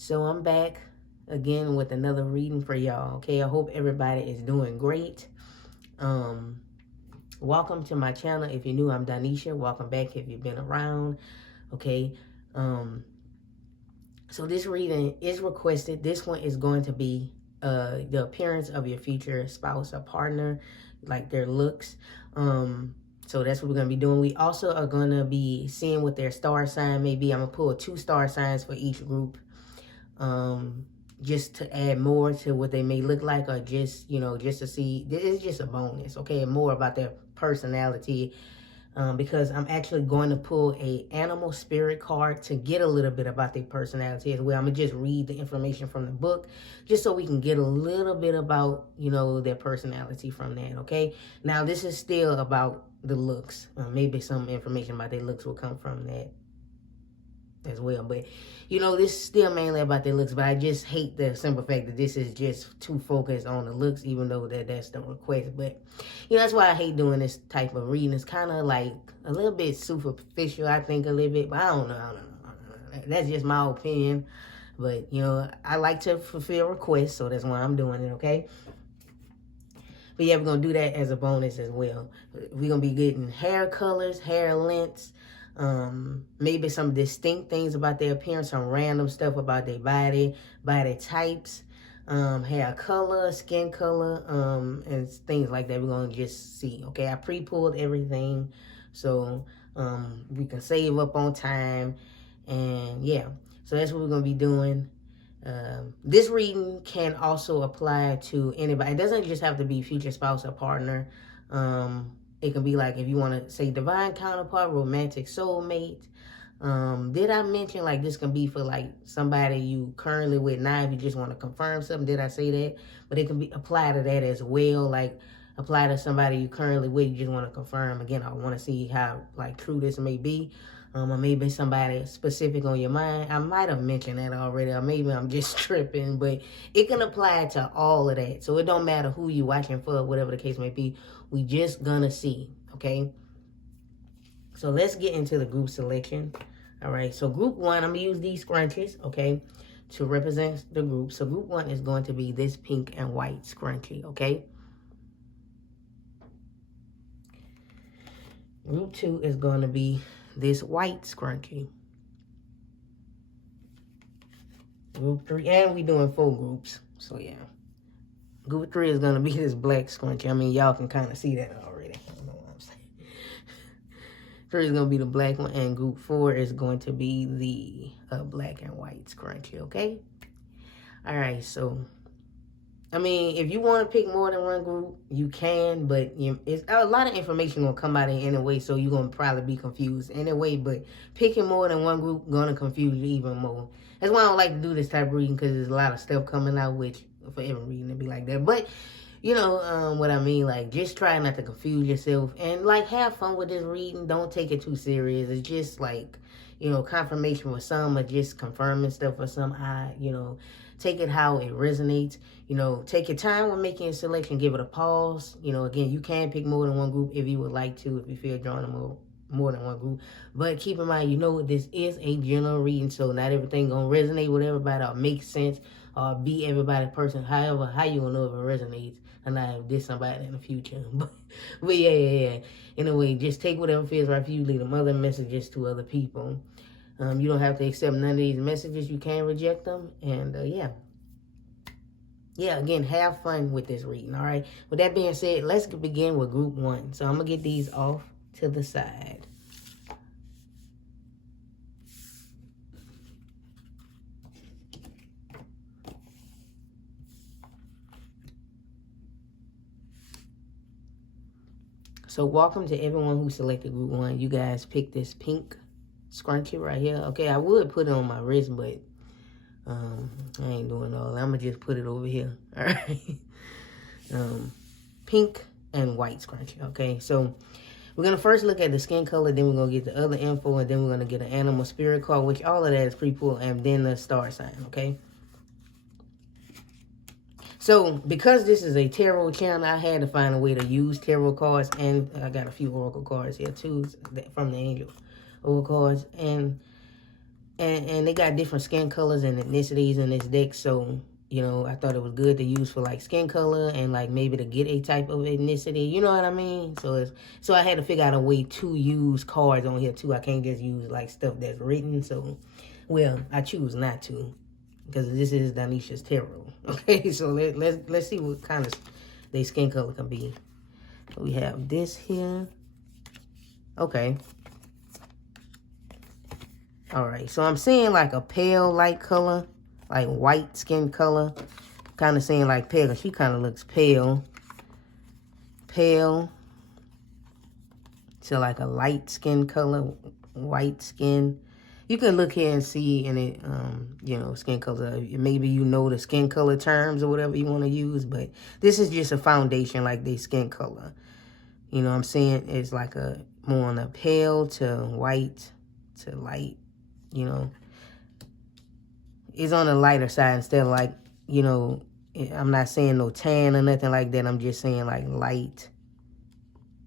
So I'm back again with another reading for y'all. Okay, I hope everybody is doing great. Welcome to my channel. If you're new, I'm Donnescha. Welcome back if you've been around. Okay. So this reading is requested. This one is going to be the appearance of your future spouse or partner, like their looks. So that's what we're going to be doing. We also are going to be seeing what their star sign may be. I'm going to pull 2 star signs for each group. Just to add more to what they may look like, or just, just to see. It's just a bonus, okay? More about their personality, because I'm actually going to pull a animal spirit card to get a little bit about their personality as well. I'm going to just read the information from the book just so we can get a little bit about, their personality from that, okay? Now, this is still about the looks. Maybe some information about their looks will come from that as well, but this is still mainly about their looks. But I just hate the simple fact that this is just too focused on the looks, even though that's the request. But that's why I hate doing this type of reading. It's kind of like a little bit superficial, I think, a little bit, but I don't know. That's just my opinion. But I like to fulfill requests, so that's why I'm doing it, okay? But yeah, we're gonna do that as a bonus as well. We're gonna be getting hair colors, hair lengths, maybe some distinct things about their appearance, some random stuff about their body types, hair color, skin color, and things like that. We're gonna just see, okay? I pre-pulled everything so we can save up on time, and yeah, so that's what we're gonna be doing. This reading can also apply to anybody. It doesn't just have to be future spouse or partner. It can be like, if you want to say divine counterpart, romantic soulmate. Did I mention like this can be for like somebody you currently with now if you just want to confirm something? Did I say that? But it can be applied to that as well. Like apply to somebody you currently with, you just want to confirm. Again, I want to see how like true this may be. Or maybe somebody specific on your mind. I might have mentioned that already, or maybe I'm just tripping, but it can apply to all of that. So it don't matter who you watching for, whatever the case may be. We just gonna see, okay? So let's get into the group selection. All right, so group 1, I'm gonna use these scrunchies, okay, to represent the group. So group 1 is going to be this pink and white scrunchie, okay? Group 2 is going to be this white scrunchie. Group 3, and we doing 4 groups, so yeah. Group 3 is going to be this black scrunchie. I mean, y'all can kind of see that already. I don't know what I'm saying. 3 is going to be the black one, and group 4 is going to be the black and white scrunchie, okay? All right, so I mean, if you want to pick more than one group, you can, but it's a lot of information going to come out in anyway, so you're going to probably be confused anyway, but picking more than one group going to confuse you even more. That's why I don't like to do this type of reading, because there's a lot of stuff coming out, which for every reading it'd be like that. But, what I mean, like, just try not to confuse yourself, and, like, have fun with this reading. Don't take it too serious. It's just, like, confirmation with some, or just confirming stuff for some. Take it how it resonates. Take your time when making a selection. Give it a pause. Again, you can pick more than one group if you would like to, if you feel drawn to more than one group. But keep in mind, this is a general reading, so not everything gonna resonate with everybody or make sense or be everybody's person. However, how you gonna know if it resonates and not if this somebody in the future? but yeah. Anyway, just take whatever feels right for you. Leave them other messages to other people. You don't have to accept none of these messages. You can reject them. And, yeah, again, have fun with this reading, all right? With that being said, let's begin with group 1. So I'm going to get these off to the side. So welcome to everyone who selected group 1. You guys picked this pink scrunchie right here. Okay, I would put it on my wrist, but I ain't doing all that. I'm gonna just put it over here. All right. Pink and white scrunchie. Okay, so we're gonna first look at the skin color, then we're gonna get the other info, and then we're gonna get an animal spirit card, which all of that is pre-pulled, and then the star sign. Okay. So because this is a tarot channel, I had to find a way to use tarot cards, and I got a few oracle cards here too from the angel oracle cards, and and they got different skin colors and ethnicities in this deck. So, you know, I thought it was good to use for like skin color and like maybe to get a type of ethnicity. You know what I mean? So I had to figure out a way to use cards on here too. I can't just use like stuff that's written. So, well, I choose not to because this is DONNESCHA'S tarot. Okay, so let's see what kind of their skin color can be. So we have this here. Okay. All right, so I'm seeing like a pale light color, like white skin color. Kind of seeing like pale, 'cause she kind of looks pale. Pale to like a light skin color, white skin. You can look here and see in it, you know, skin color. Maybe you know the skin color terms or whatever you want to use, but this is just a foundation like the skin color. You know what I'm saying? It's like a more on a pale to white to light. You know, it's on the lighter side instead of like, you know, I'm not saying no tan or nothing like that. I'm just saying like light.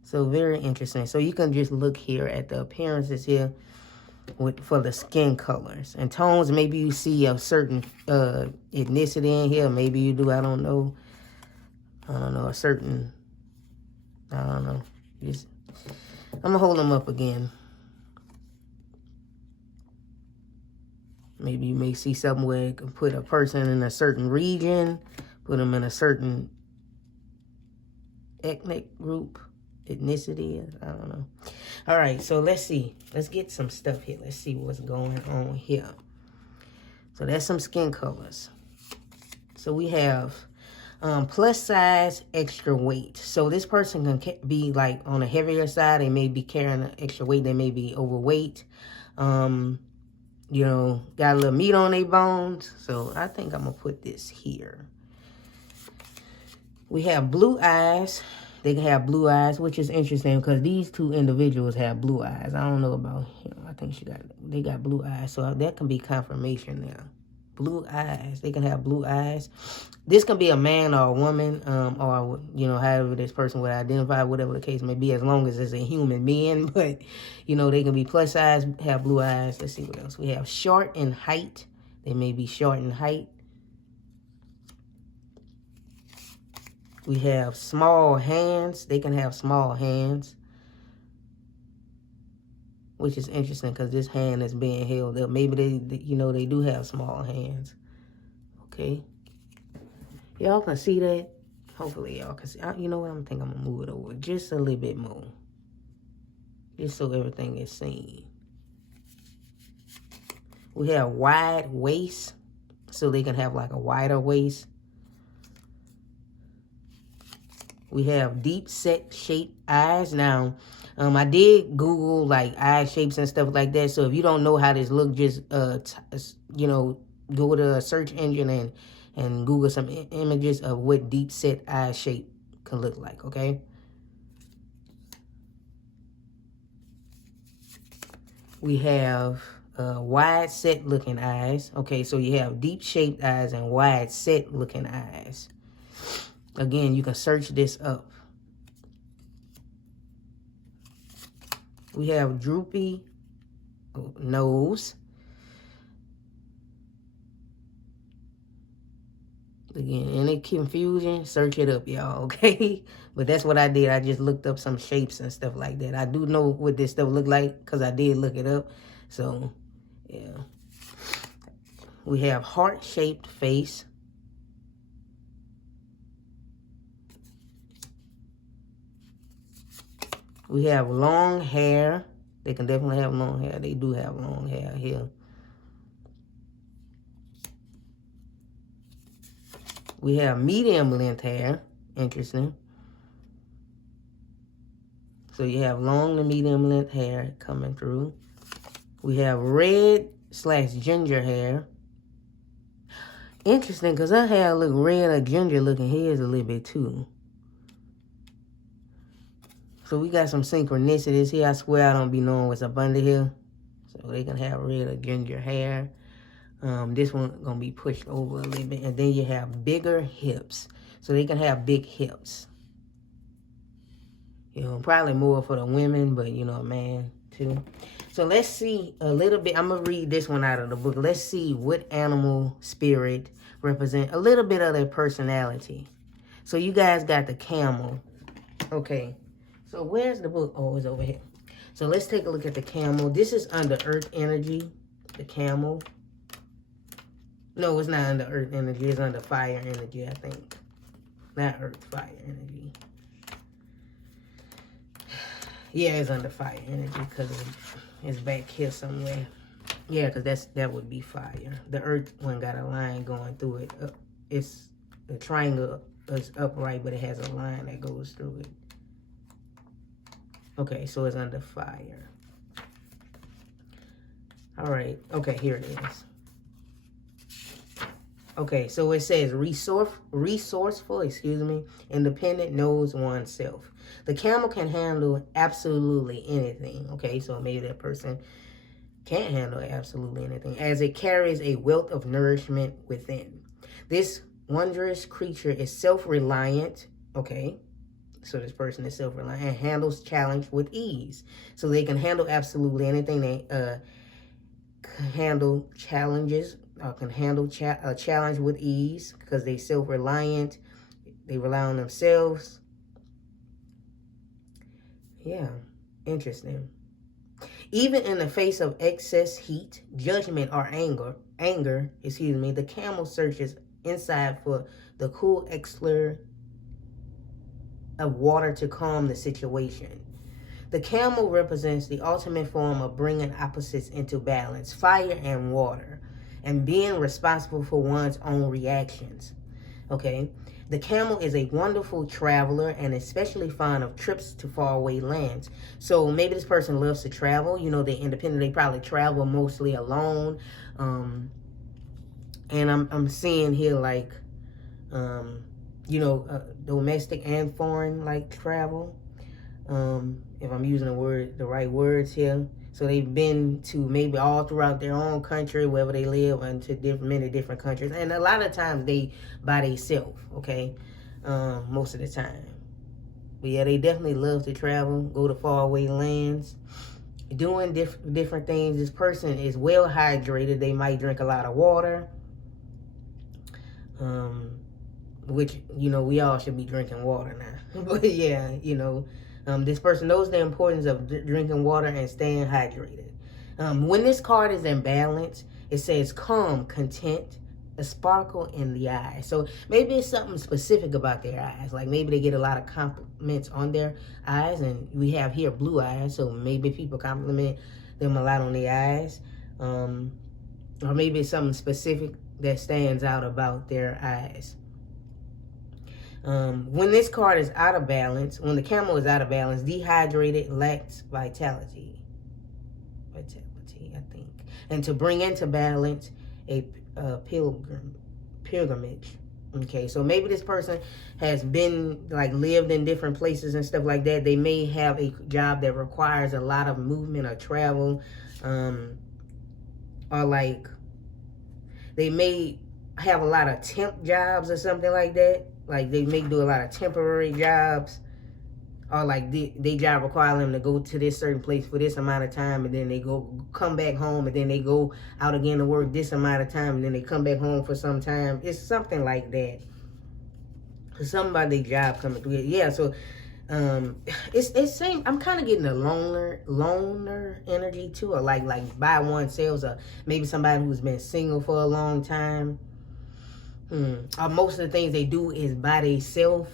So very interesting. So you can just look here at the appearances here for the skin colors and tones. Maybe you see a certain ethnicity in here. Maybe you do. I don't know. A certain, I don't know. Just, I'm going to hold them up again. Maybe you may see something where you can put a person in a certain region, put them in a certain ethnic group, ethnicity, I don't know. All right, so let's see. Let's get some stuff here. Let's see what's going on here. So that's some skin colors. So we have plus size, extra weight. So this person can be like on the heavier side. They may be carrying extra weight. They may be overweight. You know, got a little meat on their bones. So I think I'm going to put this here. We have blue eyes. They can have blue eyes, which is interesting because these two individuals have blue eyes. I don't know about him. I think they got blue eyes. So that can be confirmation there. Blue eyes. They can have blue eyes. This can be a man or a woman, or, you know, however this person would identify, whatever the case may be, as long as it's a human being. But, you know, they can be plus size, have blue eyes. Let's see what else. We have short in height. They may be short in height. We have small hands. They can have small hands, which is interesting because this hand is being held up. Maybe they, you know, they do have small hands. Okay. Y'all can see that. Hopefully y'all can see. You know what? I'm thinking I'm going to move it over just a little bit more. Just so everything is seen. We have wide waist. So they can have like a wider waist. We have deep set shaped eyes. Now, I did Google like eye shapes and stuff like that. So if you don't know how this look, just, you know, go to a search engine and Google some images of what deep set eye shape can look like, okay? We have wide set looking eyes. Okay, so you have deep shaped eyes and wide set looking eyes. Again, you can search this up. We have droopy nose. Again, any confusion, search it up, y'all, okay? But that's what I did. I just looked up some shapes and stuff like that. I do know what this stuff look like because I did look it up. So, yeah. We have heart-shaped face. We have long hair. They can definitely have long hair. They do have long hair here. We have medium length hair. Interesting. So you have long to medium length hair coming through. We have red/ginger hair. Interesting, because her hair look red or ginger looking. His a little bit too. So we got some synchronicities here. I swear I don't be knowing what's up under here. So they can have red or ginger hair. This one gonna be pushed over a little bit. And then you have bigger hips. So they can have big hips. You know, probably more for the women, but you know, man. 2. So let's see a little bit. I'm going to read this one out of the book. Let's see what animal spirit represent a little bit of their personality. So you guys got the camel. Okay. So where's the book? Oh, it's over here. So let's take a look at the camel. This is under earth energy. The camel. No, it's not under earth energy. It's under fire energy, I think. Not earth, fire energy. Yeah, it's under fire energy because it's back here somewhere. Yeah, because that would be fire. The earth one got a line going through it. It's the triangle is upright, but it has a line that goes through it. Okay, so it's under fire. All right. Okay, here it is. Okay, so it says resourceful, independent, knows oneself. The camel can handle absolutely anything. Okay, so maybe that person can't handle absolutely anything, as it carries a wealth of nourishment within. This wondrous creature is self-reliant. Okay, so this person is self-reliant and handles challenge with ease. So they can handle absolutely anything. They can handle challenges. Can handle a challenge with ease because they self-reliant. They rely on themselves. Yeah, interesting. Even in the face of excess heat, judgment, or anger, the camel searches inside for the cool elixir of water to calm the situation. The camel represents the ultimate form of bringing opposites into balance, fire and water, and being responsible for one's own reactions. Okay? The camel is a wonderful traveler and especially fond of trips to faraway lands. So maybe this person loves to travel. You know, they're independent. They probably travel mostly alone. And I'm seeing here like, domestic and foreign like travel. If I'm using the right words here. So they've been to maybe all throughout their own country, wherever they live, and to many different countries. And a lot of times they by themselves, okay? Most of the time. But yeah, they definitely love to travel, go to faraway lands, doing different things. This person is well hydrated. They might drink a lot of water. Which, we all should be drinking water now. But yeah, this person knows the importance of drinking water and staying hydrated. When this card is in balance, it says calm, content, a sparkle in the eyes. So maybe it's something specific about their eyes. Like maybe they get a lot of compliments on their eyes, and we have here blue eyes. So maybe people compliment them a lot on their eyes. Or maybe it's something specific that stands out about their eyes. When this card is out of balance, when the camel is out of balance, dehydrated, lacks vitality, I think. And to bring into balance, a pilgrimage. Okay, so maybe this person has been, lived in different places and stuff like that. They may have a job that requires a lot of movement or travel, or they may have a lot of temp jobs or something like that. Like they may do a lot of temporary jobs, or they job require them to go to this certain place for this amount of time, and then they come back home, and then they go out again to work this amount of time, and then they come back home for some time. It's something like that. Something about their job coming through it. Yeah, so it's same. I'm kind of getting a loner energy too, or like by oneself, or maybe somebody who's been single for a long time. Or most of the things they do is by themselves.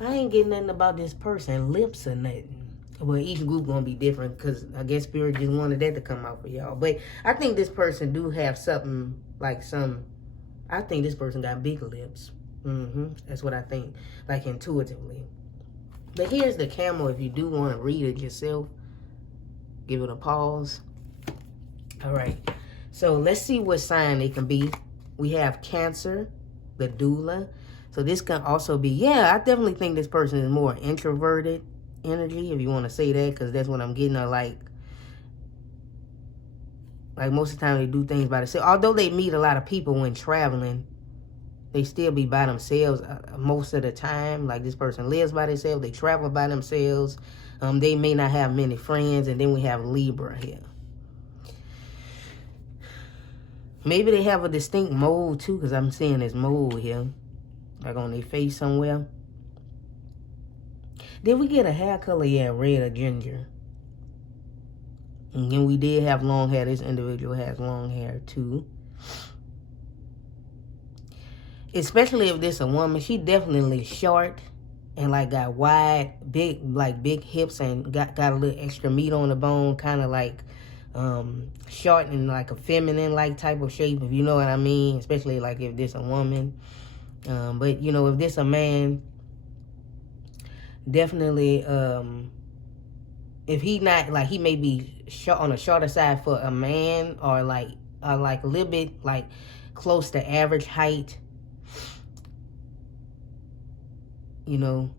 I ain't getting nothing about this person, lips or nothing. Well, each group gonna be different because I guess Spirit just wanted that to come out for y'all. But I think this person do have something I think this person got big lips. That's what I think, intuitively. But here's the camel. If you do want to read it yourself, give it a pause. All right. So let's see what sign they can be. We have Cancer, the doula. So this can also be, I definitely think this person is more introverted energy, if you want to say that, because that's what I'm getting. Or like most of the time they do things by themselves. Although they meet a lot of people when traveling, they still be by themselves most of the time. Like this person lives by themselves, they travel by themselves. They may not have many friends. And then we have Libra here. Maybe they have a distinct mold too, because I'm seeing this mold here, like on their face somewhere. Did we get a hair color? Yeah, red or ginger. And then we did have long hair. This individual has long hair too. Especially if this a woman, she definitely short and like got wide, big hips and got a little extra meat on the bone, kind of like short and like a feminine like type of shape, if you know what I mean. Especially like if this a woman. But you know, if this a man, definitely if he not like, he may be short on the shorter side for a man, or like a little bit like close to average height, you know.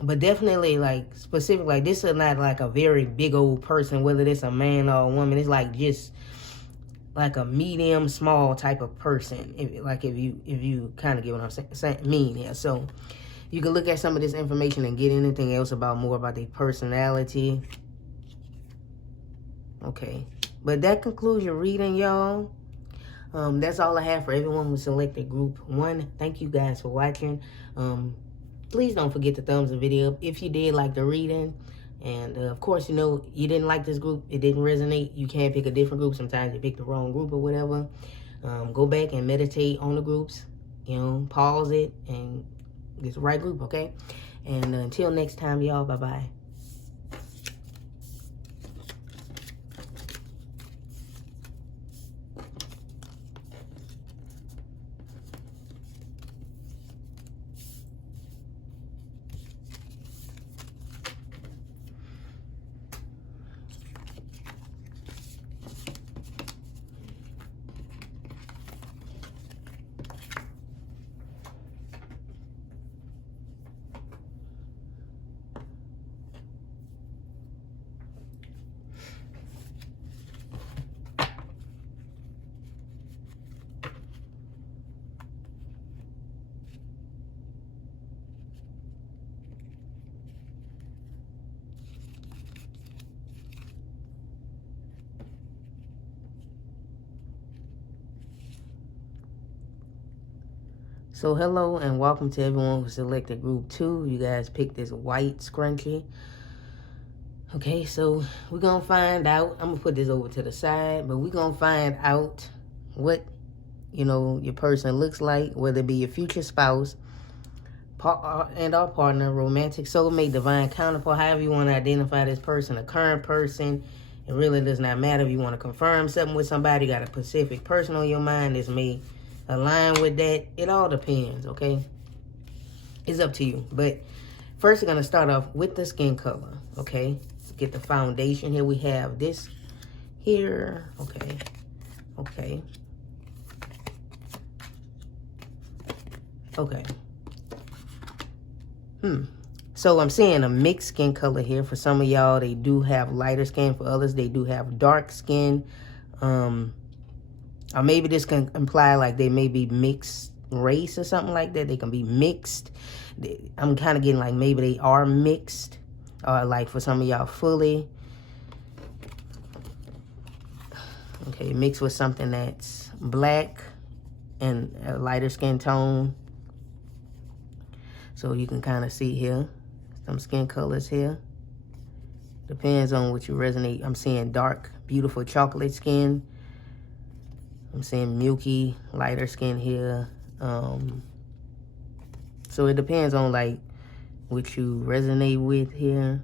But definitely like specific, like this is not like a very big old person, whether it's a man or a woman. It's like just like a medium small type of person, if you kind of get what I'm mean here. So you can look at some of this information and get anything else more about their personality. Okay, but that concludes your reading, y'all. That's all I have for everyone who selected group 1. Thank you guys for watching. Please don't forget to thumbs the video up if you did like the reading. And of course, you know, you didn't like this group, it didn't resonate, you can pick a different group. Sometimes you pick the wrong group or whatever. Go back and meditate on the groups, you know, pause it and get the right group, okay? And until next time, y'all, bye-bye. So hello and welcome to everyone who selected group 2. You guys picked this white scrunchie. Okay, so we're gonna find out. I'm gonna put this over to the side, but we're gonna find out what, you know, your person looks like, whether it be your future spouse and our partner, romantic soulmate, divine counterpart, however you want to identify this person, a current person. It really does not matter if you want to confirm something with somebody, got a specific person on your mind. This may align with that. It all depends, okay? It's up to you. But first, we're going to start off with the skin color, okay? Get the foundation here. We have this here, okay? Okay. Okay. So I'm seeing a mixed skin color here. For some of y'all, they do have lighter skin. For others, they do have dark skin. Or maybe this can imply like they may be mixed race or something like that. They can be mixed. I'm kind of getting like maybe they are mixed. Or like for some of y'all fully. Okay, mixed with something that's black and a lighter skin tone. So you can kind of see here some skin colors here. Depends on what you resonate. I'm seeing dark, beautiful chocolate skin. I'm seeing milky, lighter skin here. So it depends on like what you resonate with here.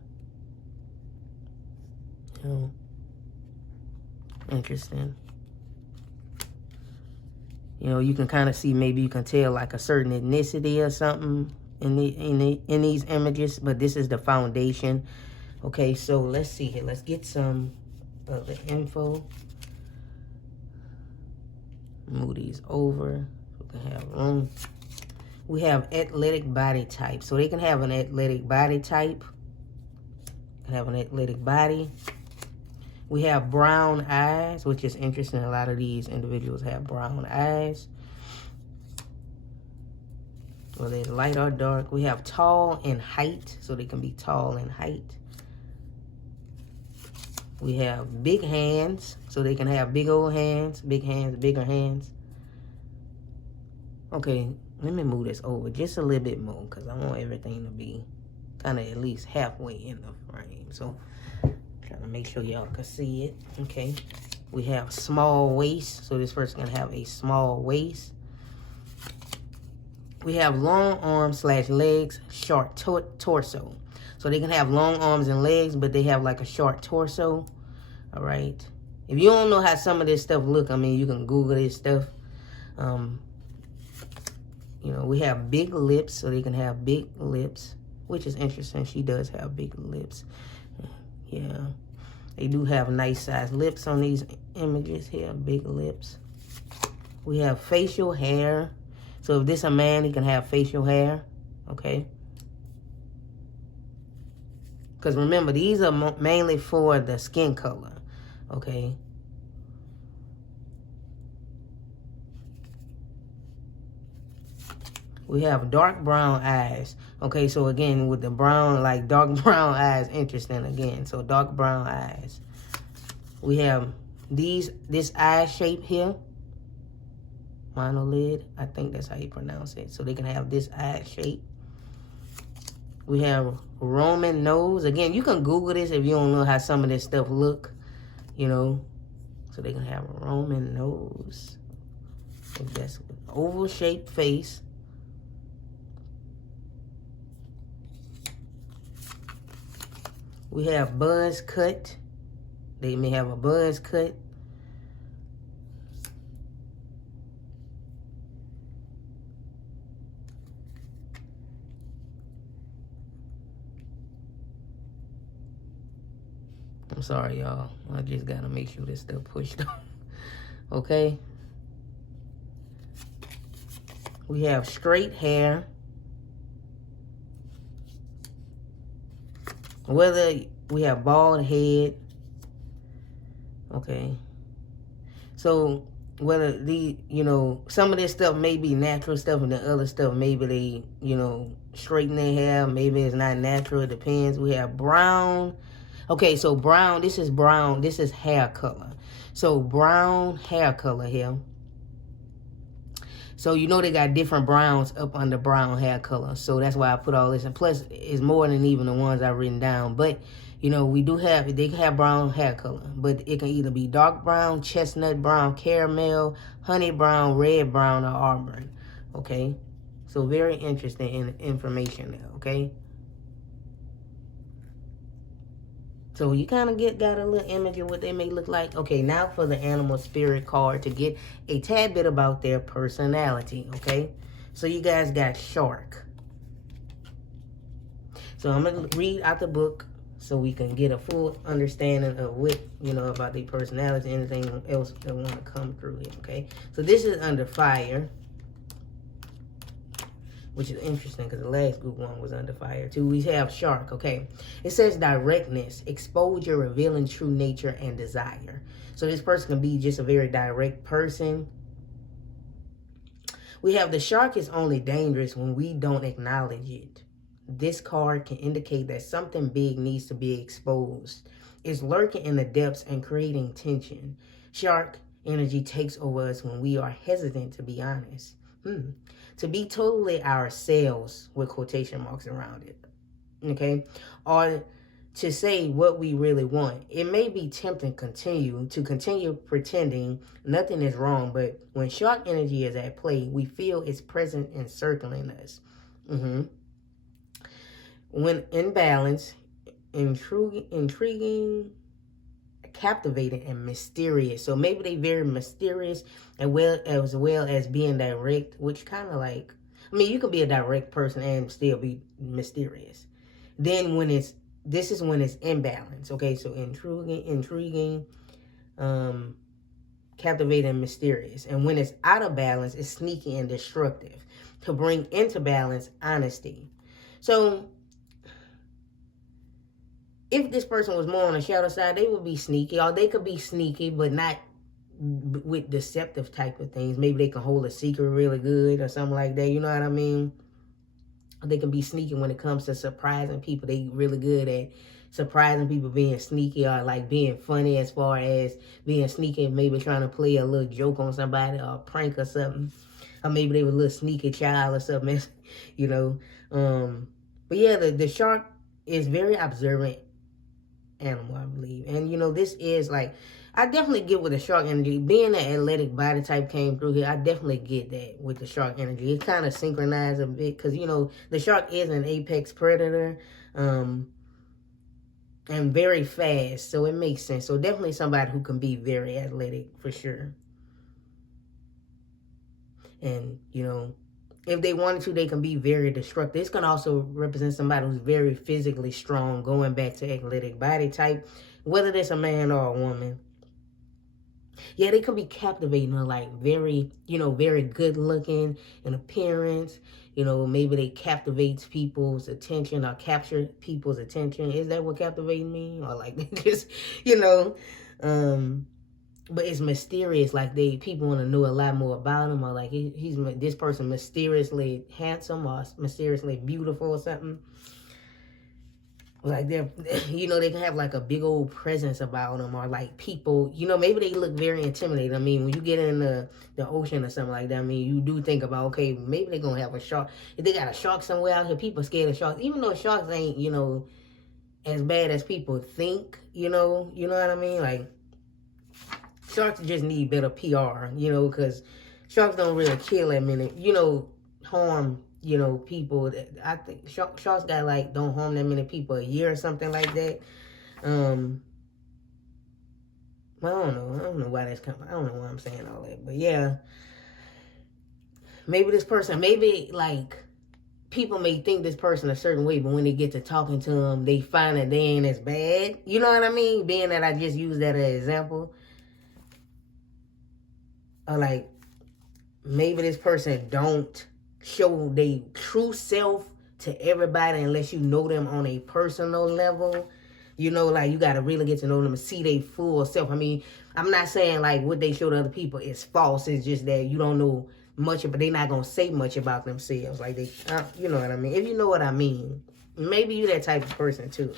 Oh, interesting. You know, you can kind of see, maybe you can tell like a certain ethnicity or something in these images, but this is the foundation. Okay, so let's see here. Let's get some of the info. Move these over. We can have room. We have athletic body type. So they can have an athletic body type. Can have an athletic body. We have brown eyes, which is interesting. A lot of these individuals have brown eyes. whether it's light or dark. We have tall in height, so they can be tall in height. We have big hands, so they can have big old hands, bigger hands. Okay, let me move this over just a little bit more because I want everything to be kind of at least halfway in the frame. So, trying to make sure y'all can see it. Okay, we have small waist, so this person can have a small waist. We have long arms / legs, short torso. So they can have long arms and legs, but they have like a short torso. All right. If you don't know how some of this stuff look, I mean, you can Google this stuff. You know, we have big lips, so they can have big lips, which is interesting. She does have big lips. Yeah. They do have nice sized lips on these images here, big lips. We have facial hair. So if this a man, he can have facial hair, okay? Because remember, these are mainly for the skin color, okay? We have dark brown eyes. Okay, so again, with the brown, like dark brown eyes, interesting again. So dark brown eyes. We have this eye shape here. Monolid, I think that's how you pronounce it. So they can have this eye shape. We have Roman nose. Again, you can Google this if you don't know how some of this stuff look, you know. So they can have a Roman nose. So that's oval shaped face. We have buzz cut. They may have a buzz cut. I'm sorry, y'all. I just gotta make sure this stuff pushed on. Okay. We have straight hair. Whether we have bald head. Okay. So whether you know, some of this stuff may be natural stuff and the other stuff maybe they, you know, straighten their hair. Maybe it's not natural. It depends. We have brown. Okay, so brown, this is brown. This is hair color. So brown hair color here. So you know they got different browns up under brown hair color. So that's why I put all this. And plus, it's more than even the ones I've written down. But, you know, we do have, they can have brown hair color. But it can either be dark brown, chestnut brown, caramel, honey brown, red brown, or auburn. Okay? So very interesting information there, okay? So you kind of got a little image of what they may look like. Okay, now for the animal spirit card to get a tad bit about their personality, okay? So you guys got shark. So I'm going to read out the book so we can get a full understanding of what, you know, about their personality, anything else that want to come through here, okay? So this is under fire, which is interesting because the last group one was under fire too. We have shark, okay? It says directness, exposure, revealing true nature and desire. So this person can be just a very direct person. We have the shark is only dangerous when we don't acknowledge it. This card can indicate that something big needs to be exposed. It's lurking in the depths and creating tension. Shark energy takes over us when we are hesitant to be honest. To be totally ourselves with quotation marks around it, okay? Or to say what we really want. It may be tempting to continue pretending nothing is wrong, but when shark energy is at play, we feel it's present and circling us. When in balance, intriguing, captivating, and mysterious. So maybe they very mysterious as well as being direct, which kind of like, I mean, you could be a direct person and still be mysterious. Then when this is when it's imbalance, okay? So intriguing, captivating, and mysterious. And when it's out of balance, it's sneaky and destructive. To bring into balance, honesty. So if this person was more on the shadow side, they would be sneaky. Or they could be sneaky, but not with deceptive type of things. Maybe they can hold a secret really good or something like that. You know what I mean? They can be sneaky when it comes to surprising people. They really good at surprising people, being sneaky, or like being funny, as far as being sneaky and maybe trying to play a little joke on somebody or a prank or something. Or maybe they were a little sneaky child or something, you know. But yeah, the shark is very observant animal, I believe. And, you know, this is like, I definitely get with the shark energy. Being an athletic body type came through here, I definitely get that with the shark energy. It kind of synchronized a bit because, you know, the shark is an apex predator and very fast, so it makes sense. So definitely somebody who can be very athletic for sure. And, you know, if they wanted to, they can be very destructive. This can also represent somebody who's very physically strong, going back to athletic body type, whether it's a man or a woman. Yeah, they could be captivating, or like very, you know, very good looking in appearance. You know, maybe they captivate people's attention or capture people's attention. Is that what captivating mean? Or like they just, you know, but it's mysterious. Like people want to know a lot more about him, or like he's this person mysteriously handsome or mysteriously beautiful or something. Like they're, you know, they can have like a big old presence about them, or like people, you know, maybe they look very intimidating. I mean, when you get in the ocean or something like that, I mean, you do think about, okay, maybe they're gonna have a shark. If they got a shark somewhere out here, people are scared of sharks, even though sharks ain't, you know, as bad as people think. You know what I mean? Like sharks just need better PR, you know, because sharks don't really kill that many, you know, harm, you know, people. I think sharks got like, don't harm that many people a year or something like that. Well, I don't know why that's coming. I don't know why I'm saying all that, but yeah, maybe this person, maybe like people may think this person a certain way, but when they get to talking to them, they find that they ain't as bad. You know what I mean? Being that I just used that as an example. Or like, maybe this person don't show their true self to everybody unless you know them on a personal level. You know, like you got to really get to know them and see their full self. I mean, I'm not saying like what they show to other people is false. It's just that you don't know much, but they're not going to say much about themselves. Like they, you know what I mean? If you know what I mean, maybe you that type of person too.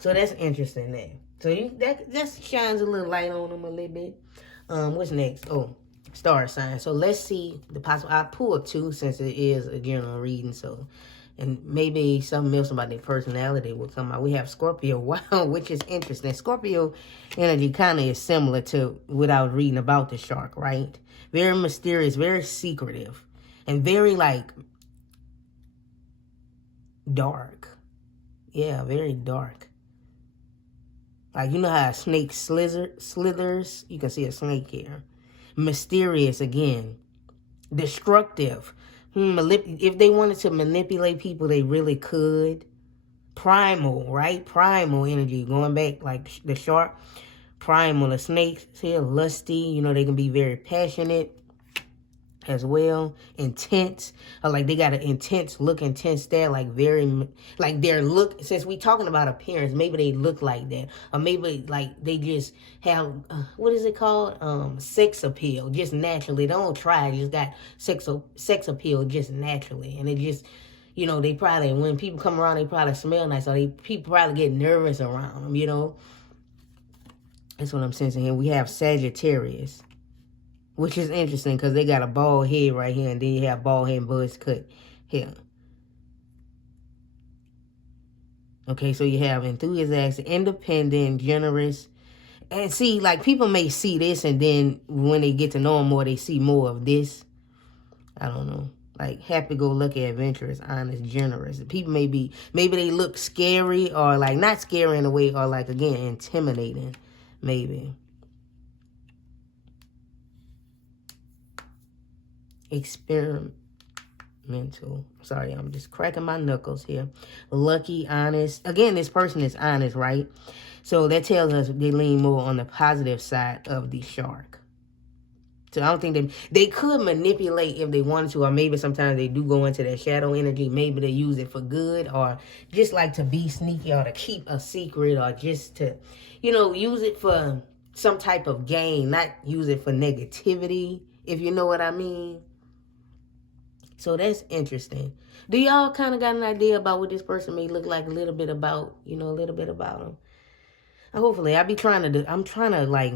So that's interesting there. So that shines a little light on them a little bit. What's next? Oh, star sign. So let's see the possible. I pulled two since it is a general reading. So, and maybe something else about their personality will come out. We have Scorpio. Wow, which is interesting. Scorpio energy kind of is similar to what I was reading about the shark, right? Very mysterious, very secretive, and very like dark. Yeah, very dark. Like, you know how a snake slithers? You can see a snake here. Mysterious again. Destructive. If they wanted to manipulate people, they really could. Primal, right? Primal energy. Going back like the shark. Primal. The snakes here, lusty. You know, they can be very passionate as well. Intense. Like they got an intense look, intense stare, like very, like their look, since we talking about appearance, maybe they look like that. Or maybe like they just have, what is it called? Sex appeal, just naturally. They don't try, they just got sex appeal just naturally. And it just, you know, they probably, when people come around, they probably smell nice, or people probably get nervous around them, you know. That's what I'm sensing here. We have Sagittarius, which is interesting because they got a bald head right here, and then you have bald head and buzz cut here. Okay, so you have enthusiastic, independent, generous. And see, like, people may see this, and then when they get to know them more, they see more of this. I don't know. Like, happy-go-lucky, adventurous, honest, generous. People maybe they look scary, or, like, not scary in a way, or, like, again, intimidating, maybe. Experimental. Sorry, I'm just cracking my knuckles here. Lucky, honest. Again, this person is honest, right? So that tells us they lean more on the positive side of the shark. So I don't think they could manipulate if they wanted to, or maybe sometimes they do go into that shadow energy. Maybe they use it for good, or just like to be sneaky, or to keep a secret, or just to, you know, use it for some type of gain, not use it for negativity, if you know what I mean. So that's interesting. Do y'all kind of got an idea about what this person may look like? A little bit about, a little bit about them. Hopefully, I'm trying to like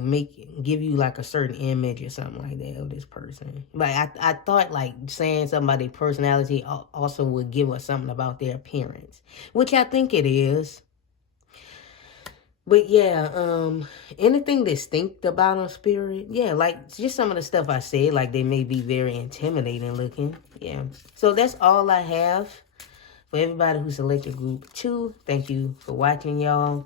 give you like a certain image or something like that of this person. But I thought like saying something about their personality also would give us something about their appearance, which I think it is. But yeah, anything distinct about them, spirit? Yeah, like just some of the stuff I said, like they may be very intimidating looking. Yeah. So that's all I have for everybody who selected group 2. Thank you for watching, y'all.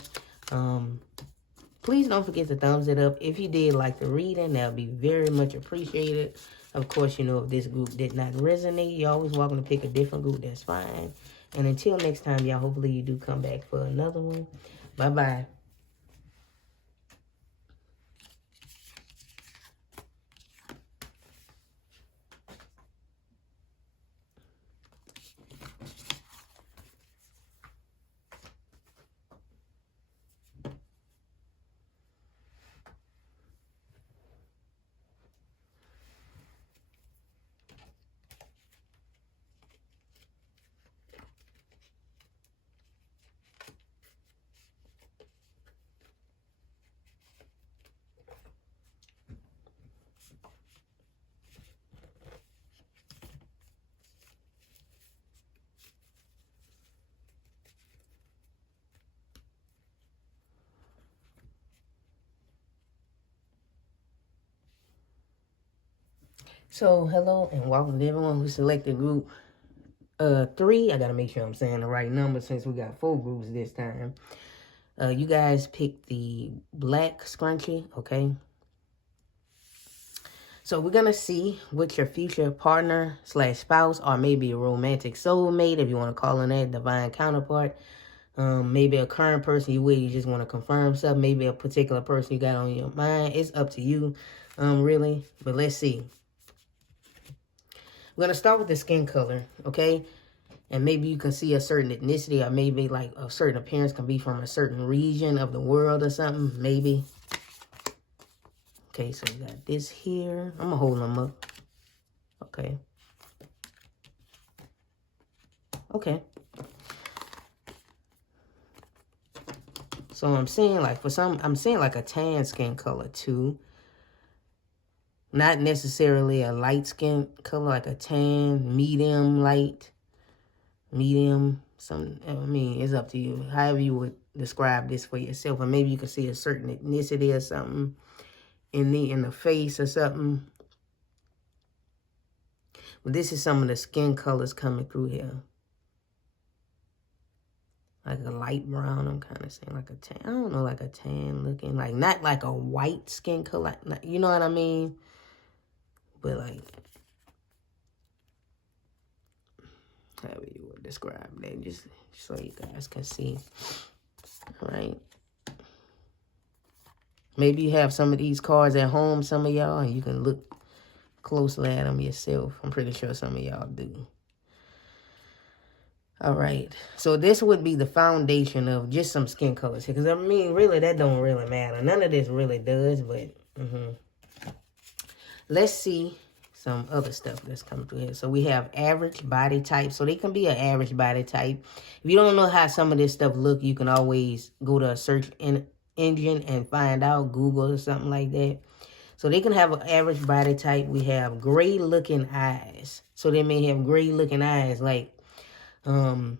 Please don't forget to thumbs it up. If you did like the reading, that would be very much appreciated. Of course, if this group did not resonate, you're always welcome to pick a different group. That's fine. And until next time, y'all, hopefully you do come back for another one. Bye-bye. So, hello and welcome to everyone who selected group 3. I gotta make sure I'm saying the right number since we got 4 groups this time. You guys picked the black scrunchie, okay? So we're gonna see what your future partner / spouse, or maybe a romantic soulmate, if you want to call on that, divine counterpart. Maybe a current person you just want to confirm something. Maybe a particular person you got on your mind. It's up to you, really. But let's see. We're going to start with the skin color, okay? And maybe you can see a certain ethnicity, or maybe like a certain appearance can be from a certain region of the world or something, maybe. Okay, so we got this here. I'm going to hold them up. Okay. Okay. So I'm seeing like I'm seeing like a tan skin color too. Not necessarily a light skin color, like a tan, medium, light, medium. It's up to you. However you would describe this for yourself. Or maybe you can see a certain ethnicity or something in the face or something. But this is some of the skin colors coming through here. Like a light brown, I'm kind of saying like a tan. I don't know, like a tan looking. Like not like a white skin color. You know what I mean? But like, however you would describe that, just so you guys can see. All right. Maybe you have some of these cards at home, some of y'all, and you can look closely at them yourself. I'm pretty sure some of y'all do. All right. So this would be the foundation of just some skin colors here. Because, I mean, really, that don't really matter. None of this really does, but let's see some other stuff that's coming through here. So we have average body type. So they can be an average body type. If you don't know how some of this stuff look, you can always go to a search engine and find out, Google or something like that. So they can have an average body type. We have gray looking eyes. So they may have gray looking eyes, like them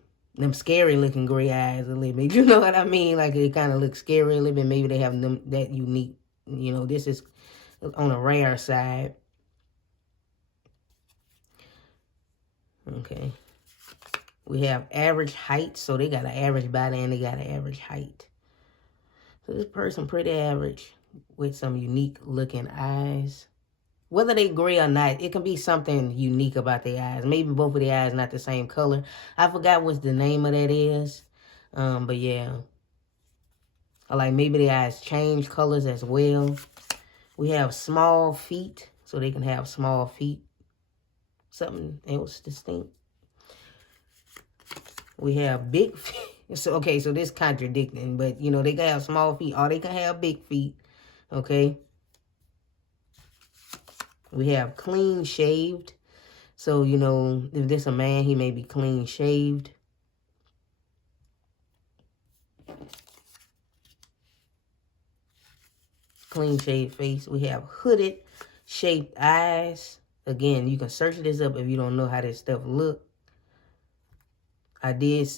scary looking gray eyes a little bit. You know what I mean? Like they kind of look scary a little bit. Maybe they have them that unique, this is on a rare side. Okay. We have average height. So they got an average body and they got an average height. So this person pretty average with some unique looking eyes. Whether they gray or not, it can be something unique about their eyes. Maybe both of the eyes not the same color. I forgot what the name of that is. But yeah. Or like maybe the eyes change colors as well. We have small feet. So they can have small feet. Something else distinct. We have big feet. So, okay, so this contradicting. But, they can have small feet or they can have big feet. Okay. We have clean shaved. So, you know, if this a man, he may be clean shaved. Clean shaved face. We have hooded shaped eyes. Again, you can search this up if you don't know how this stuff look. I did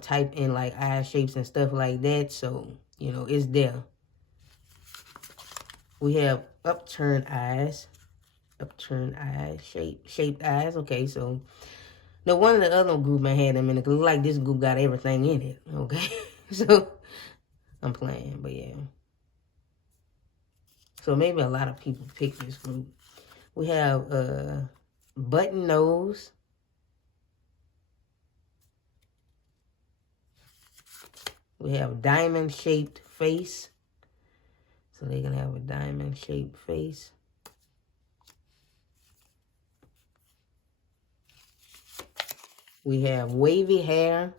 type in like eye shapes and stuff like that, so you know it's there. We have upturned eyes, shaped eyes. Okay, so now one of the other group I had them in it. Look like this group got everything in it. Okay, so I'm playing, but yeah. So maybe a lot of people pick this group. We have button nose. We have diamond-shaped face. So they're going to have a diamond-shaped face. We have wavy hair.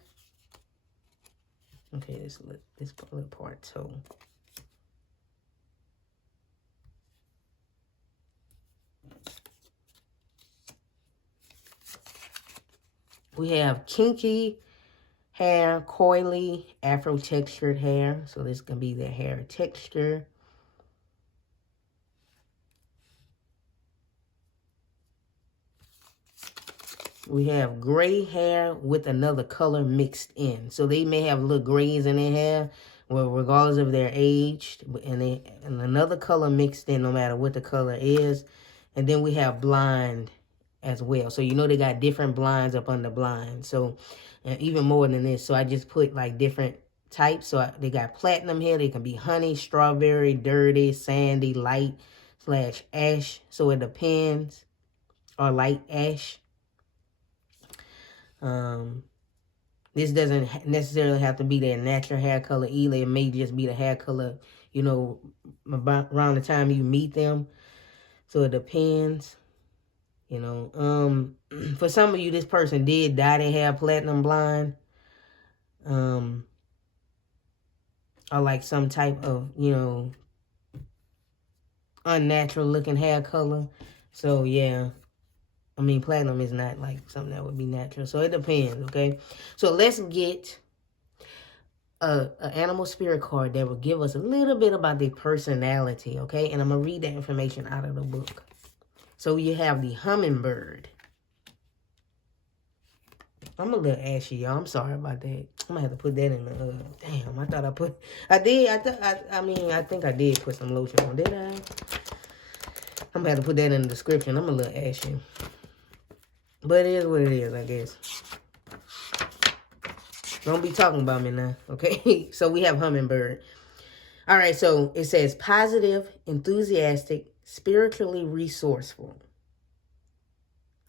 Okay, this little part too. We have kinky hair, coily, afro-textured hair. So this can be the hair texture. We have gray hair with another color mixed in. So they may have little grays in their hair, well, regardless of their age, and another color mixed in no matter what the color is. And then we have blind as well. So you know they got different blinds up under blind. So even more than this. So I just put like different types. So they got platinum hair. They can be honey, strawberry, dirty, sandy, light / ash. So it depends. Or light ash. This doesn't necessarily have to be their natural hair color either. It may just be the hair color, you know, around the time you meet them. So it depends, you know. For some of you, this person did dye their hair platinum blonde. Or like some type of, you know, unnatural looking hair color. So yeah. I mean, platinum is not like something that would be natural. So it depends, okay? So let's get an animal spirit card that will give us a little bit about their personality, okay? And I'm going to read that information out of the book. So you have the hummingbird. I'm a little ashy, y'all. I'm sorry about that. I'm going to have to put that in the... damn, I thought I put... I did. I think I did put some lotion on. Did I? I'm going to have to put that in the description. I'm a little ashy. But it is what it is, I guess. Don't be talking about me now, okay? So we have hummingbird. All right, so it says positive, enthusiastic, spiritually resourceful.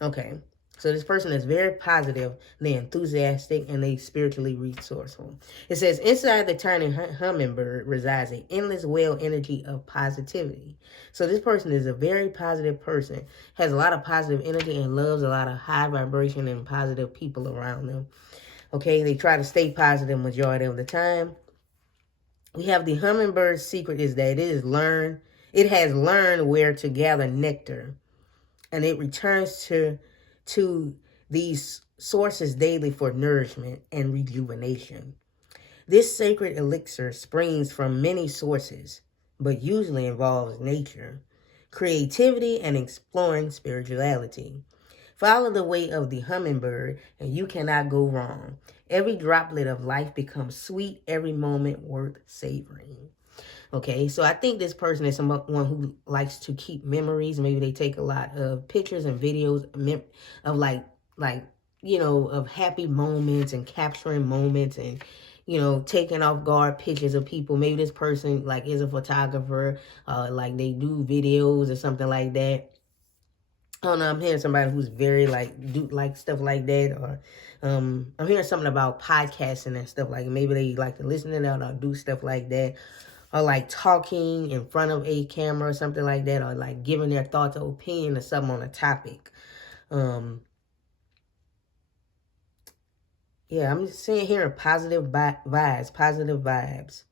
Okay, so this person is very positive, they're enthusiastic, and they spiritually resourceful. It says inside the tiny hummingbird resides an endless well energy of positivity. So this person is a very positive person, has a lot of positive energy, and loves a lot of high vibration and positive people around them. Okay, they try to stay positive majority of the time. We have the hummingbird's secret is that it has learned where to gather nectar, and it returns to these sources daily for nourishment and rejuvenation. This sacred elixir springs from many sources, but usually involves nature, creativity, and exploring spirituality. Follow the way of the hummingbird, and you cannot go wrong. Every droplet of life becomes sweet, every moment worth savoring. Okay, so I think this person is someone who likes to keep memories. Maybe they take a lot of pictures and videos of like you know, of happy moments and capturing moments and, you know, taking off guard pictures of people. Maybe this person like is a photographer, like they do videos or something like that. I don't know, I'm hearing somebody who's very do like stuff like that, or I'm hearing something about podcasting and stuff like maybe they like to listen to that or do stuff like that, or like talking in front of a camera or something like that, or like giving their thoughts or opinion or something on a topic. Yeah, I'm just seeing here positive vibes, positive vibes.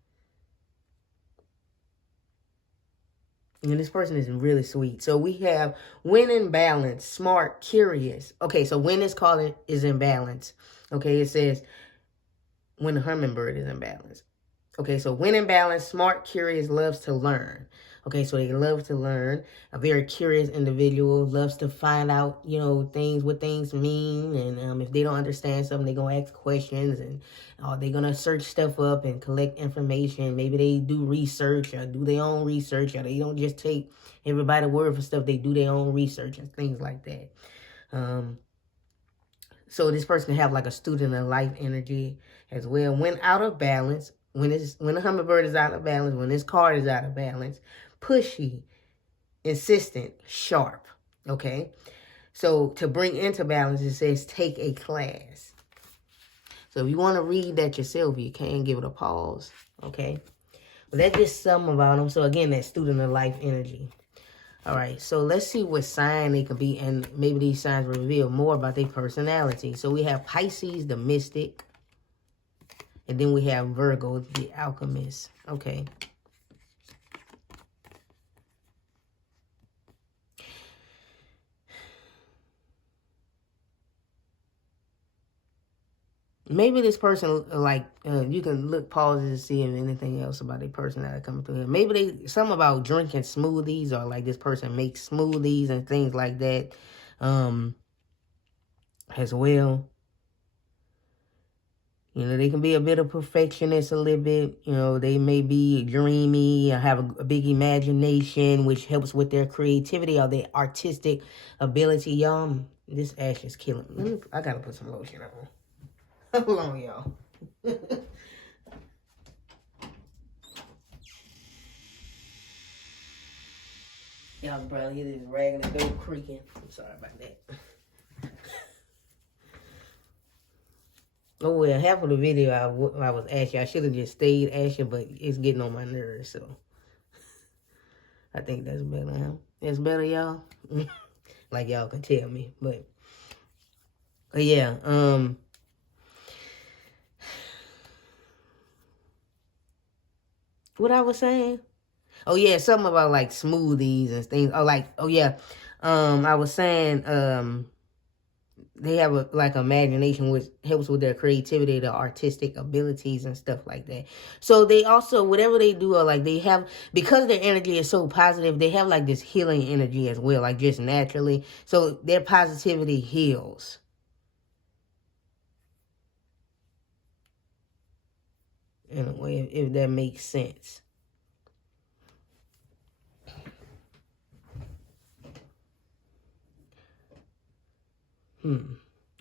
And this person is really sweet. So we have when in balance, smart, curious. Okay, so when this card is in balance. Okay, it says when the hummingbird is in balance. Okay, so when in balance, smart, curious, loves to learn. Okay, so they love to learn. A very curious individual loves to find out, you know, things, what things mean. And if they don't understand something, they're going to ask questions. And they're going to search stuff up and collect information. Maybe they do research or do their own research. Or they don't just take everybody's word for stuff. They do their own research and things like that. So this person can have like a student of life energy as well. When out of balance, when the hummingbird is out of balance, when this card is out of balance, pushy, insistent, sharp. Okay. So to bring into balance, it says take a class. So if you want to read that yourself, you can give it a pause. Okay. But that's just something about them. So again, that student of life energy. All right, so let's see what sign they could be, and maybe these signs reveal more about their personality. So we have Pisces, the mystic, and then we have Virgo, the alchemist. Okay. Maybe this person, like, you can look, pause and see if anything else about their personality coming through here. Maybe something about drinking smoothies, or like this person makes smoothies and things like that as well. You know, they can be a bit of perfectionist a little bit. You know, they may be dreamy or have a big imagination, which helps with their creativity or their artistic ability. Y'all, this ash is killing me. I gotta put some lotion on. Hold on, y'all. Y'all can probably hear this rag and the door creaking. I'm sorry about that. Oh, well, half of the video I was ashy. I should have just stayed ashy, but it's getting on my nerves, so I think that's better, huh? That's better, y'all? Like y'all can tell me, but yeah, what I was saying? Oh, yeah, something about, like, smoothies and things. Oh, like, oh, yeah, I was saying, they have like imagination, which helps with their creativity, their artistic abilities and stuff like that. So they also, whatever they do, or like they have, because their energy is so positive, they have like this healing energy as well, like just naturally. So their positivity heals. In a way, if that makes sense.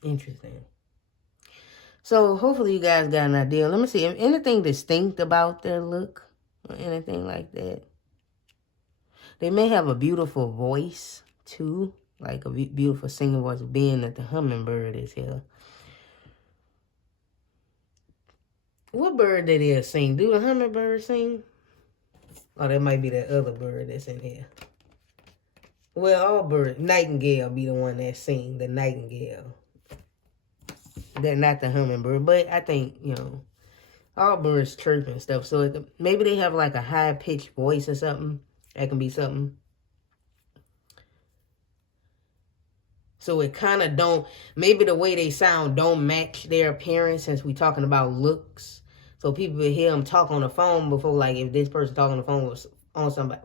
Interesting. So hopefully you guys got an idea. Let me see. If anything distinct about their look or anything like that. They may have a beautiful voice too. Like a beautiful singing voice, being that the hummingbird is here. What bird did it sing? Do the hummingbird sing? Oh, that might be that other bird that's in here. Well, all birds, nightingale be the one that sing, the nightingale. They're not the hummingbird, but I think, you know, all birds chirp and stuff. So maybe they have like a high-pitched voice or something. That can be something. So it kind of don't, maybe the way they sound don't match their appearance, since we talking about looks. So people will hear them talk on the phone before, like if this person talking on the phone was on somebody,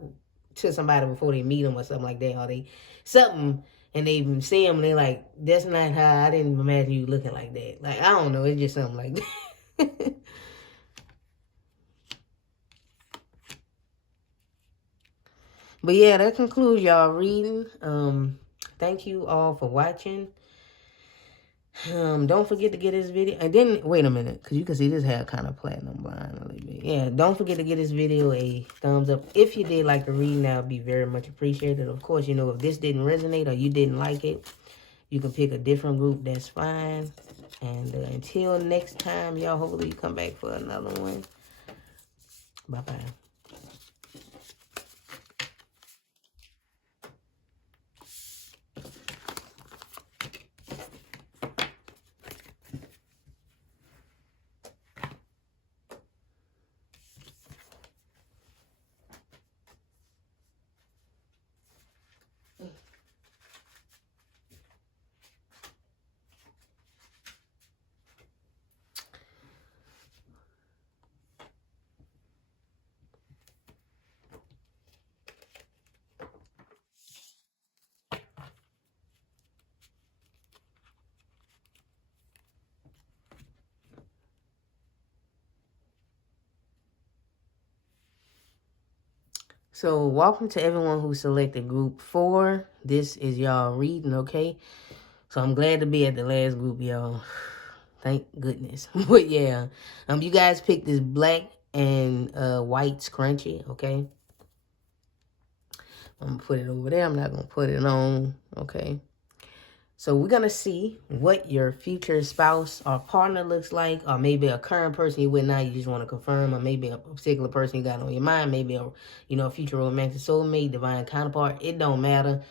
to somebody before they meet them or something like that, or they something, and they see them and they're like, that's not how, I didn't imagine you looking like that. Like, I don't know, it's just something like that. But yeah, that concludes y'all reading. Thank you all for watching. Don't forget to get this video, and then wait a minute, because you can see this hair kind of platinum blind a little bit. Yeah, don't forget to give this video a thumbs up if you did like the reading. That would be very much appreciated. Of course, you know, if this didn't resonate or you didn't like it, you can pick a different group. That's fine. And until next time, y'all, hopefully you come back for another one. Bye bye. So welcome to everyone who selected group 4. This is y'all reading, okay? So I'm glad to be at the last group, y'all. Thank goodness. But yeah, you guys picked this black and white scrunchie, okay? I'm gonna put it over there. I'm not gonna put it on, okay? So we're going to see what your future spouse or partner looks like, or maybe a current person you with now you just want to confirm, or maybe a particular person you got on your mind, maybe a future romantic soulmate, divine counterpart. It don't matter.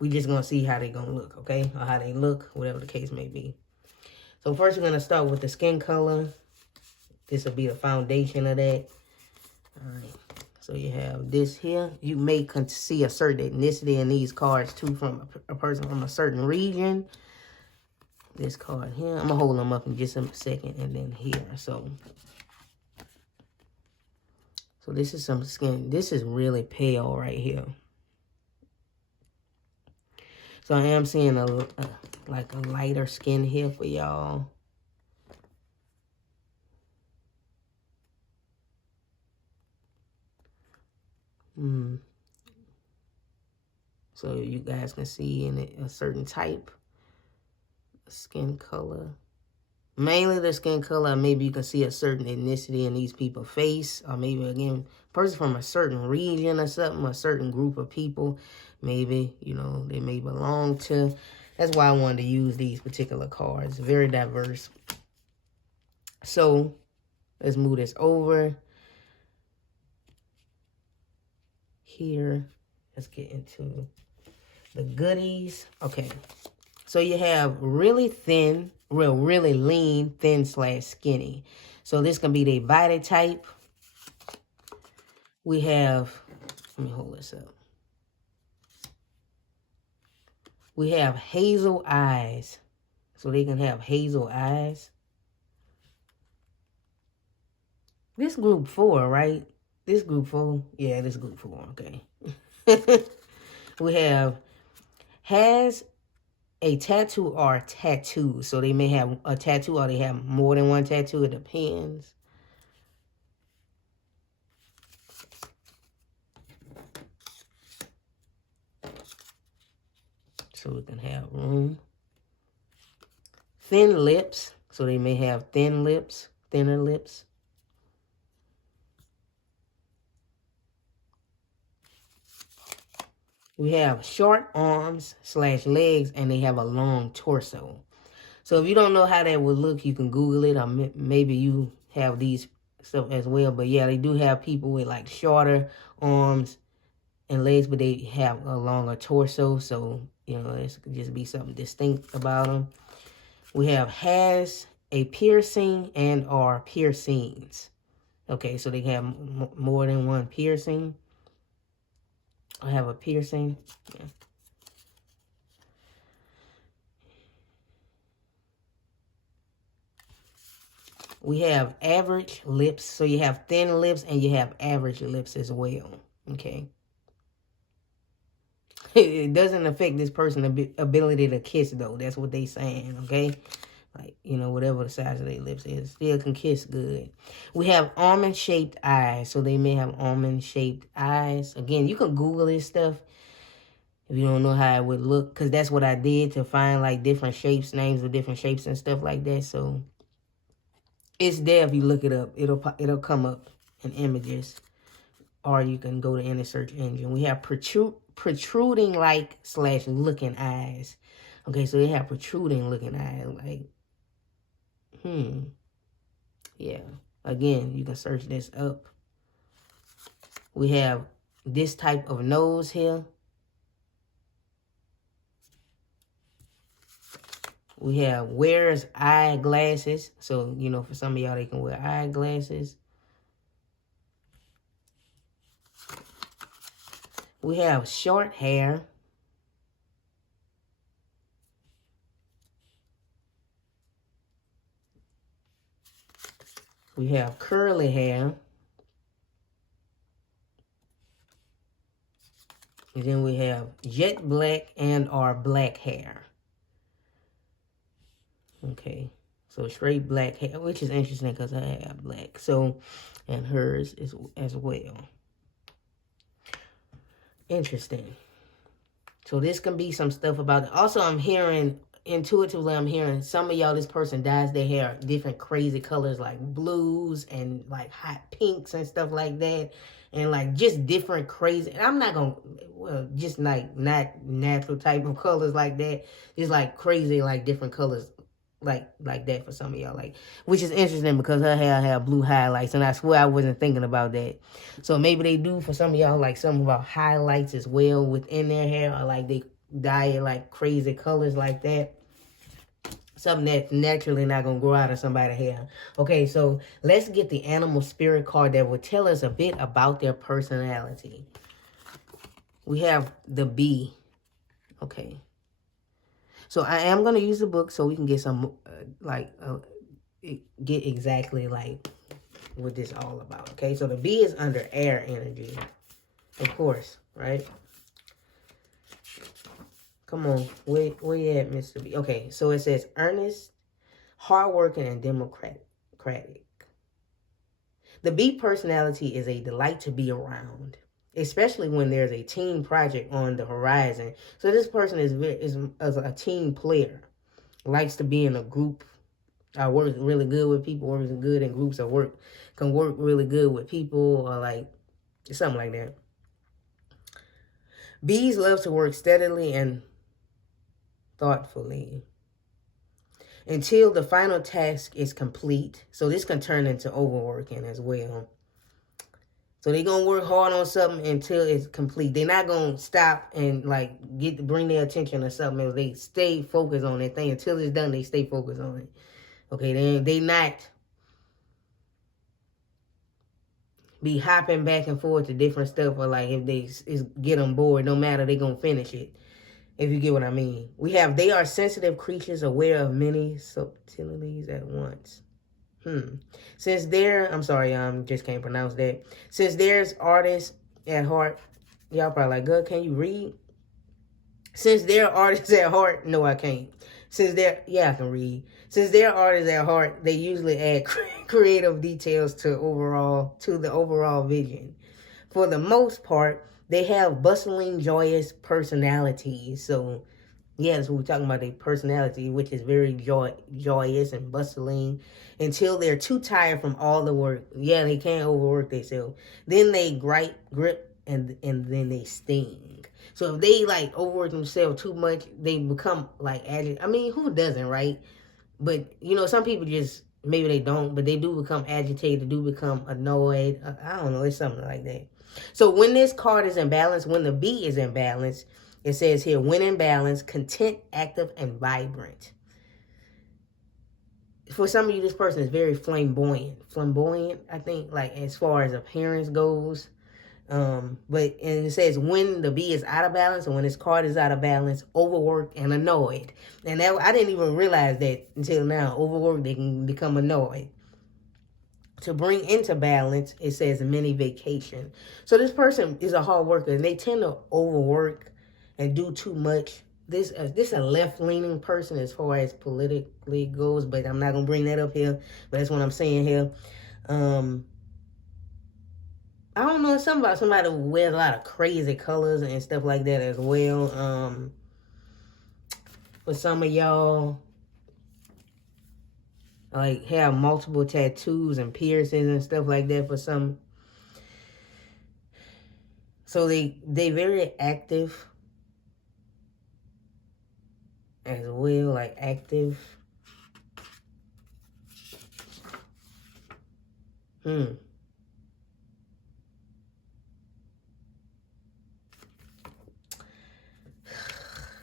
We just going to see how they going to look, okay? Or how they look, whatever the case may be. So first we're going to start with the skin color. This will be the foundation of that. All right. So you have this here. You may see a certain ethnicity in these cards too, from a person from a certain region. This card here. I'm going to hold them up in just a second, and then here. So this is some skin. This is really pale right here. So I am seeing like a lighter skin here for y'all. So you guys can see in it a certain type of skin color. Mainly the skin color. Maybe you can see a certain ethnicity in these people's face. Or maybe, again, person from a certain region or something. A certain group of people. Maybe, they may belong to. That's why I wanted to use these particular cards. Very diverse. So, let's move this over. Here. Let's get into the goodies. Okay. So you have really thin, really lean, thin / skinny. So this can be the body type. We have, let me hold this up. We have hazel eyes. So they can have hazel eyes. This group 4, right? This group 4. Yeah, this group 4. Okay. We have has a tattoo or tattoos. So they may have a tattoo or they have more than one tattoo. It depends. So we can have room. Thin lips. So they may have thin lips, thinner lips. We have short arms / legs, and they have a long torso. So if you don't know how that would look, you can Google it, or maybe you have these stuff as well. But yeah, they do have people with like shorter arms and legs, but they have a longer torso. So, this could just be something distinct about them. We have has a piercing and or piercings. Okay, so they have more than one piercing. I have a piercing. Yeah. We have average lips. So you have thin lips and you have average lips as well. Okay. It doesn't affect this person's ability to kiss, though. That's what they saying, okay? Like, whatever the size of their lips is, still can kiss good. We have almond-shaped eyes. So they may have almond-shaped eyes. Again, you can Google this stuff if you don't know how it would look, because that's what I did to find, like, different shapes, names of different shapes and stuff like that. So it's there if you look it up. It'll come up in images, or you can go to any search engine. We have protruding like / looking eyes. Okay, so they have protruding looking eyes. Like, yeah. Again, you can search this up. We have this type of nose here. We have wears eyeglasses. So, for some of y'all, they can wear eyeglasses. We have short hair. We have curly hair. And then we have jet black and or black hair. Okay. So straight black hair, which is interesting because I have black. So, and hers is as well. Interesting. So this can be some stuff about it. Also, I'm hearing, intuitively, I'm hearing some of y'all, this person dyes their hair different crazy colors, like blues and like hot pinks and stuff like that. And like just different crazy, and I'm not gonna, well, just like not natural type of colors like that. Just like crazy, like different colors like that for some of y'all, like, which is interesting because her hair had blue highlights, and I swear I wasn't thinking about that. So maybe they do for some of y'all, like some about highlights as well within their hair, or like they dye it like crazy colors like that. Something that's naturally not gonna grow out of somebody's hair. Okay, so let's get the animal spirit card that will tell us a bit about their personality. We have the bee. Okay. So I am going to use the book so we can get some, get exactly like what this all about. Okay, so the bee is under air energy, of course, right? Come on, where you at, Mr. B? Okay, so it says earnest, hardworking, and democratic. The bee personality is a delight to be around, especially when there's a team project on the horizon. So this person is a team player, likes to be in a group. I work really good with people, works good in groups, or can work really good with people, or like something like that. Bees love to work steadily and thoughtfully until the final task is complete. So this can turn into overworking as well. So they're going to work hard on something until it's complete. They're not going to stop and like bring their attention to something else. They stay focused on that thing until it's done. They stay focused on it. Okay, they not be hopping back and forth to different stuff, or like if they get them bored, no matter, they going to finish it. If you get what I mean. We have, they are sensitive creatures aware of many subtleties at once. Since they're, I'm sorry, just can't pronounce that. Since there's artists at heart, y'all probably like, good, can you read? Since they're artists at heart, no, I can't. Yeah, I can read. Since they're artists at heart, they usually add creative details to the overall vision. For the most part, they have bustling, joyous personalities. So yeah, that's what we're talking about, their personality, which is very joyous and bustling until they're too tired from all the work. Yeah, they can't overwork themselves. Then they grip, and then they sting. So if they like overwork themselves too much, they become like agitated. I mean, who doesn't, right? But, you know, some people just, maybe they don't, but they do become agitated, do become annoyed. I don't know, it's something like that. So when this card is in balance, when the bee is in balance, it says here, when in balance, content, active, and vibrant. For some of you, this person is very flamboyant. Flamboyant, I think, like as far as appearance goes. And it says when the bee is out of balance, and when this card is out of balance, overworked and annoyed. And that, I didn't even realize that until now. Overworked, they can become annoyed. To bring into balance, it says mini vacation. So this person is a hard worker, and they tend to overwork and do too much. This a left-leaning person as far as politically goes, but I'm not going to bring that up here. But that's what I'm saying here. I don't know, something about somebody who wears a lot of crazy colors and stuff like that as well. For some of y'all, like have multiple tattoos and piercings and stuff like that for some. So they very active as well, like active.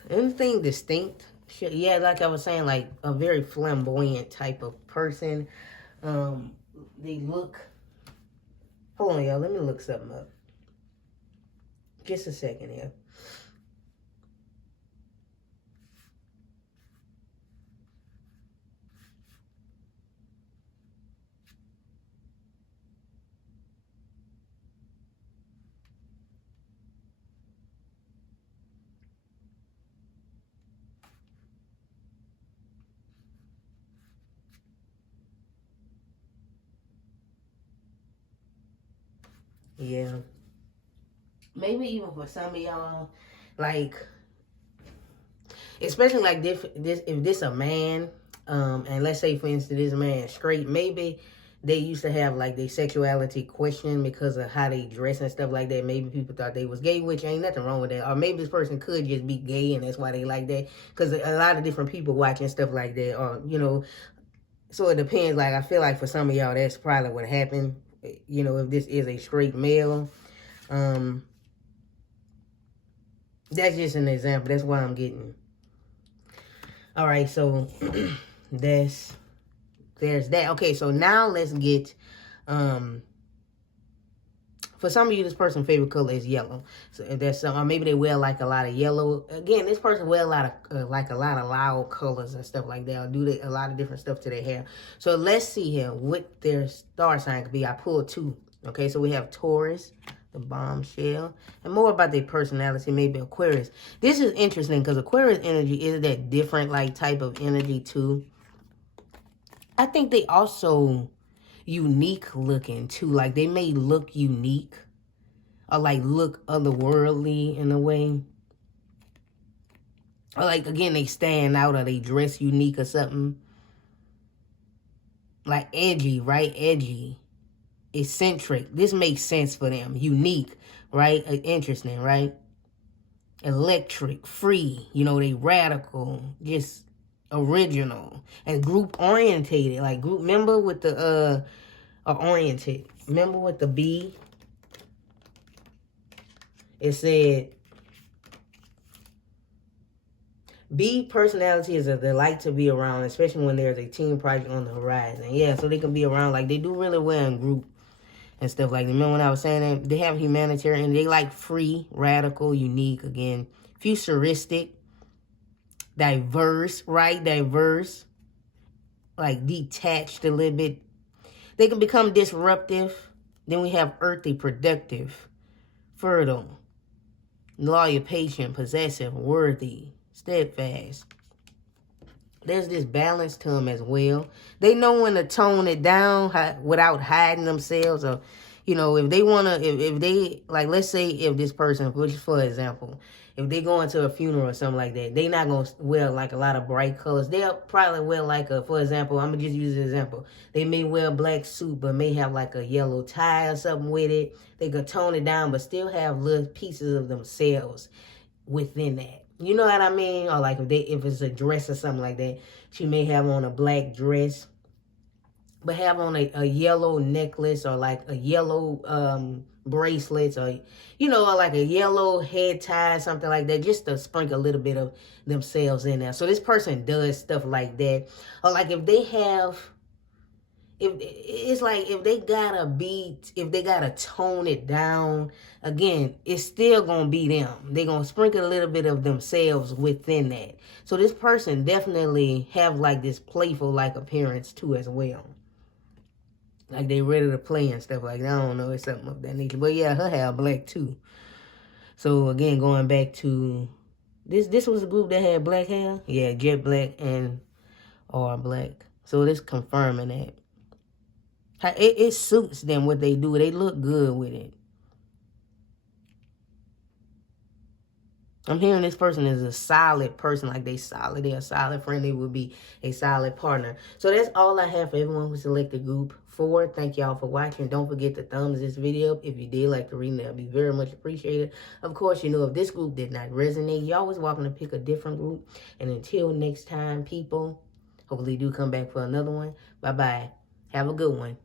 Anything distinct? Yeah, like I was saying, like a very flamboyant type of person. They look. Hold on, y'all. Let me look something up. Just a second here. Yeah. maybe even for some of y'all, like, especially like this if this a man, and let's say for instance this man straight, maybe they used to have like their sexuality questioned because of how they dress and stuff like that. Maybe people thought they was gay, which ain't nothing wrong with that. Or maybe this person could just be gay and that's why they like that. Because a lot of different people watching stuff like that, or so it depends. Like I feel like for some of y'all that's probably what happened. If this is a straight male, that's just an example. That's why I'm getting. All right, so there's that. Okay, so now let's get for some of you, this person's favorite color is yellow. So if there's some, or maybe they wear like a lot of yellow. Again, this person wear a lot of like a lot of loud colors and stuff like that. Or do a lot of different stuff to their hair. So let's see here what their star sign could be. I pulled 2. Okay, so we have Taurus, the bombshell, and more about their personality, maybe Aquarius. This is interesting because Aquarius energy is that different like type of energy too. I think they also unique looking too. Like they may look unique or like look otherworldly in a way. Or like again, they stand out or they dress unique or something. Like edgy, right? Edgy. Eccentric. This makes sense for them. Unique, right? Interesting, right? Electric, free. They radical, just original and group orientated. Like group member with the oriented. Remember with the B? It said B personality is a delight to be around, especially when there's a team project on the horizon. Yeah, so they can be around. Like they do really well in group and stuff like that. Remember when I was saying that? They have humanitarian. They like free, radical, unique, again, futuristic, diverse, right? Diverse, like detached a little bit. They can become disruptive. Then we have earthy, productive, fertile, loyal, patient, possessive, worthy, steadfast. There's this balance to them as well. They know when to tone it down without hiding themselves. Or, if they want to, if they, like, let's say if this person, which for example, if they go into a funeral or something like that, they not going to wear like a lot of bright colors. They'll probably wear like for example, I'm going to just use an example. They may wear a black suit, but may have like a yellow tie or something with it. They could tone it down, but still have little pieces of themselves within that. You know what I mean? Or like if it's a dress or something like that, she may have on a black dress, but have on a yellow necklace or like a yellow bracelets or, or like a yellow head tie, something like that, just to sprinkle a little bit of themselves in there. So this person does stuff like that. Or like if they have, if they gotta tone it down, again, it's still gonna be them. They're gonna sprinkle a little bit of themselves within that. So this person definitely have like this playful like appearance too as well. Like they ready to play and stuff like that. I don't know, it's something of that nature. But yeah, her hair black too. So again, going back to this was a group that had black hair. Yeah, jet black and or black. So this confirming that. It suits them what they do. They look good with it. I'm hearing this person is a solid person. Like they solid. They're a solid friend. They would be a solid partner. So that's all I have for everyone who selected group 4. Thank y'all for watching. Don't forget to thumbs this video up if you did like the reading. That would be very much appreciated. Of course, if this group did not resonate, you're always welcome to pick a different group. And until next time, people, hopefully do come back for another one. Bye-bye. Have a good one.